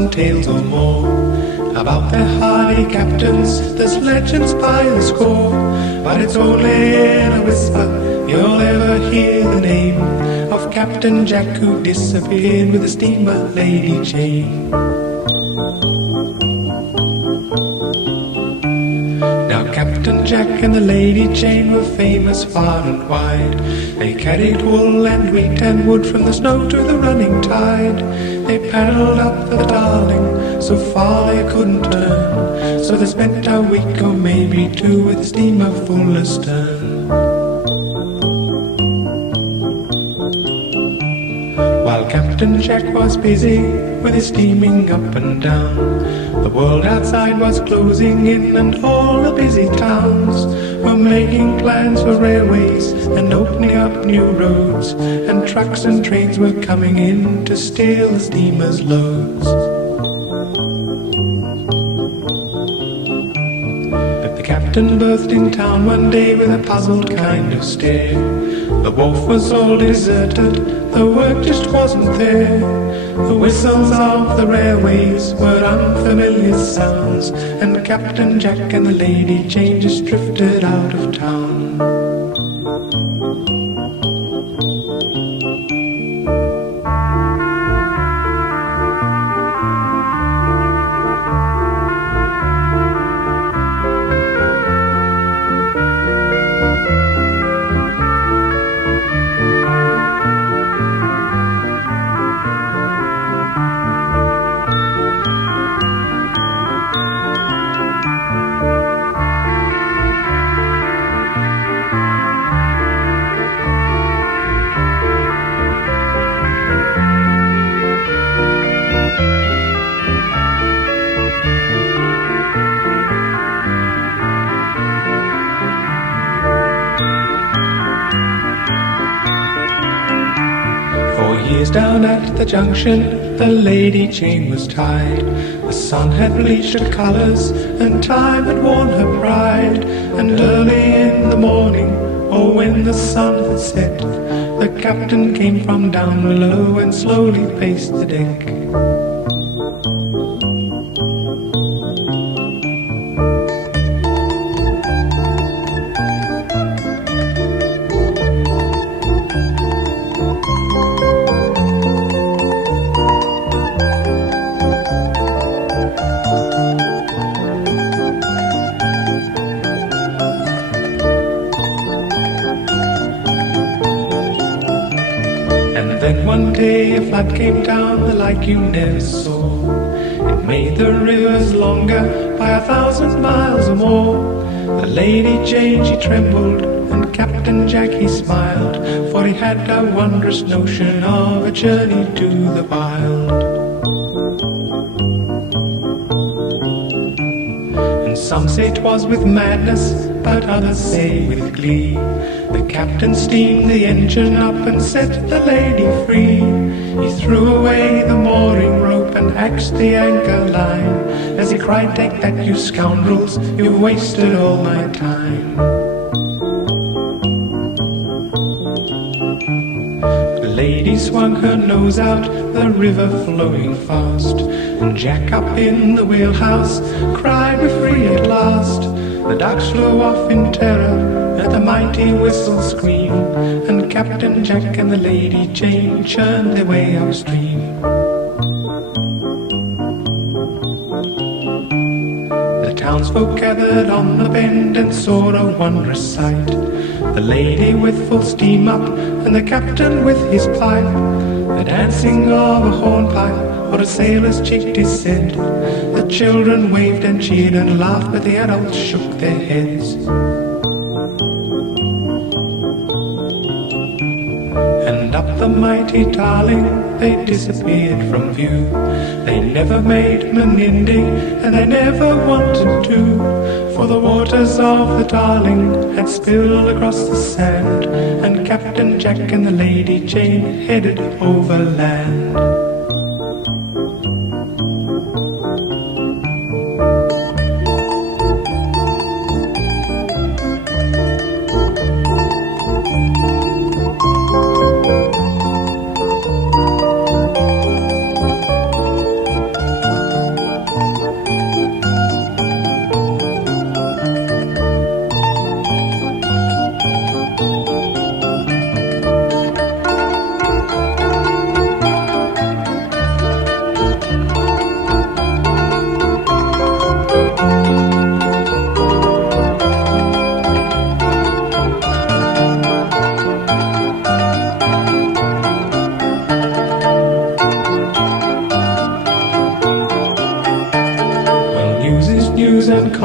1,000 tales or more. About their hardy captains, there's legends by the score. But it's only in a whisper you'll ever hear the name of Captain Jack, who disappeared with the steamer Lady Jane. Now Captain Jack and the Lady Jane were famous far and wide. They carried wool and wheat and wood from the snow to the running tide. They paddled up the Darling, so far they couldn't turn. So they spent a week or maybe two with the steamer full astern. While Captain Jack was busy with his steaming up and down, the world outside was closing in, and all the busy towns were making plans for railways and opening up new roads, and trucks and trains were coming in to steal the steamer's loads. But the captain berthed in town one day with a puzzled kind of stare. The wharf was all deserted, the work just wasn't there. The whistles of the railways were unfamiliar sounds, and Captain Jack and the Lady Jane just drifted out of town. Years down at the junction, the Lady Jane was tied. The sun had bleached her colours, and time had worn her pride. And early in the morning, or when the sun had set, the captain came from down below and slowly paced the deck. Then one day a flood came down the like you never saw. It made the rivers longer by 1,000 miles or more. The Lady Jane, she trembled, and Captain Jack, he smiled, for he had a wondrous notion of a journey to the wild. And some say 'twas with madness, but others say with glee. The captain steamed the engine up and set the lady free. He threw away the mooring rope and axed the anchor line, as he cried, "Take that, you scoundrels, you've wasted all my time." The lady swung her nose out, the river flowing fast, and Jack up in the wheelhouse cried, "We're free at last." The ducks flew off in terror at the mighty whistle scream, and Captain Jack and the Lady Jane churned their way upstream. The townsfolk gathered on the bend and saw a wondrous sight. The lady with full steam up, and the captain with his pipe. The dancing of a hornpipe or a sailor's cheek, 'tis said. The children waved and cheered and laughed, but the adults shook their heads. And up the mighty Darling they disappeared from view. They never made Menindee, and they never wanted to, for the waters of the Darling had spilled across the sand, and Captain Jack and the Lady Jane headed overland.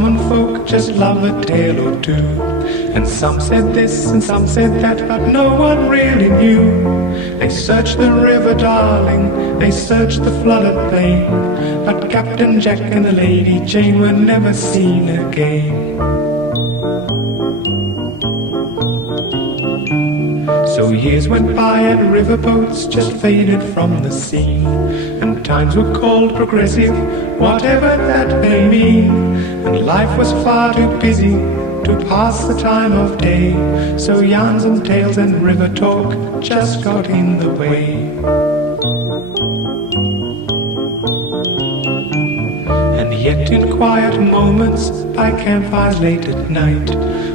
common folk just love a tale or two. And some said this and some said that, but no one really knew. They searched the river Darling, they searched the flooded plain, but Captain Jack and the Lady Jane were never seen again. So years went by and riverboats just faded from the scene, and times were called progressive, whatever that may mean. And life was far too busy to pass the time of day, so yarns and tales and river talk just got in the way. And yet in quiet moments by campfires late at night,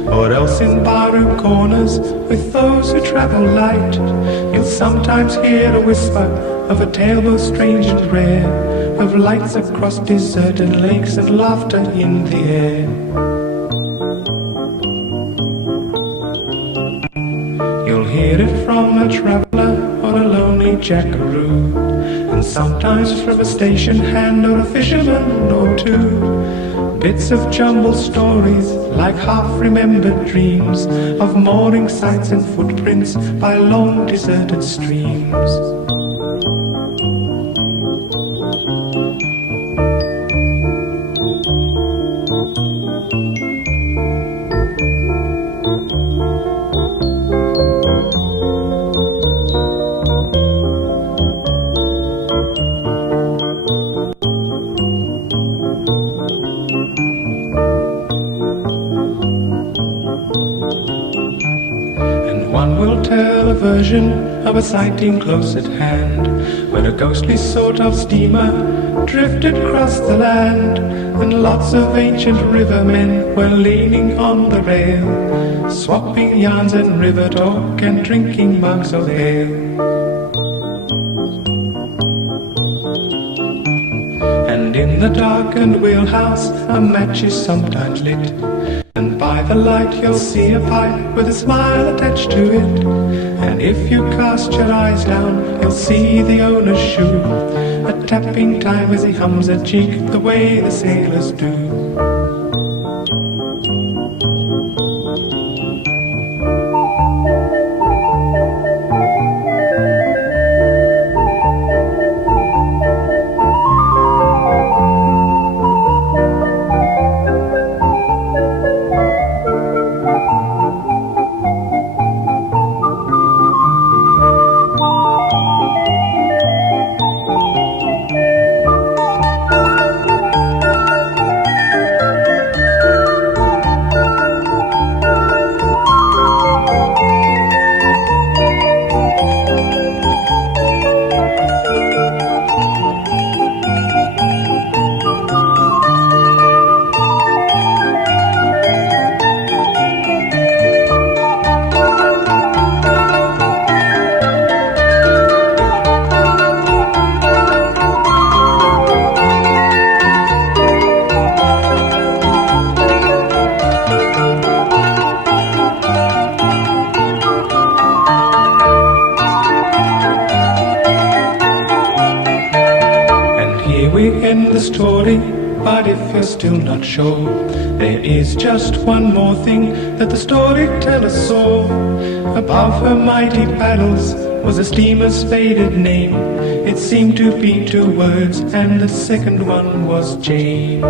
or else in barroom corners with those who travel light, you'll sometimes hear a whisper of a tale both strange and rare, of lights across deserted lakes and laughter in the air. You'll hear it from a traveller or a lonely jackaroo, and sometimes from a station hand or a fisherman or two. Bits of jumbled stories like half-remembered dreams of mooring sites and footprints by long deserted streams. One will tell a version of a sighting close at hand, where a ghostly sort of steamer drifted across the land, and lots of ancient rivermen were leaning on the rail, swapping yarns and river talk and drinking mugs of ale. And in the darkened wheelhouse a match is sometimes lit, and by the light you'll see a pipe with a smile attached to it. And if you cast your eyes down, you'll see the owner's shoe, a tapping time as he hums a jig the way the sailors do. We end the story, but if you're still not sure, there is just one more thing that the storyteller saw. Above her mighty paddles was a steamer's faded name. It seemed to be two words, and the second one was Jane.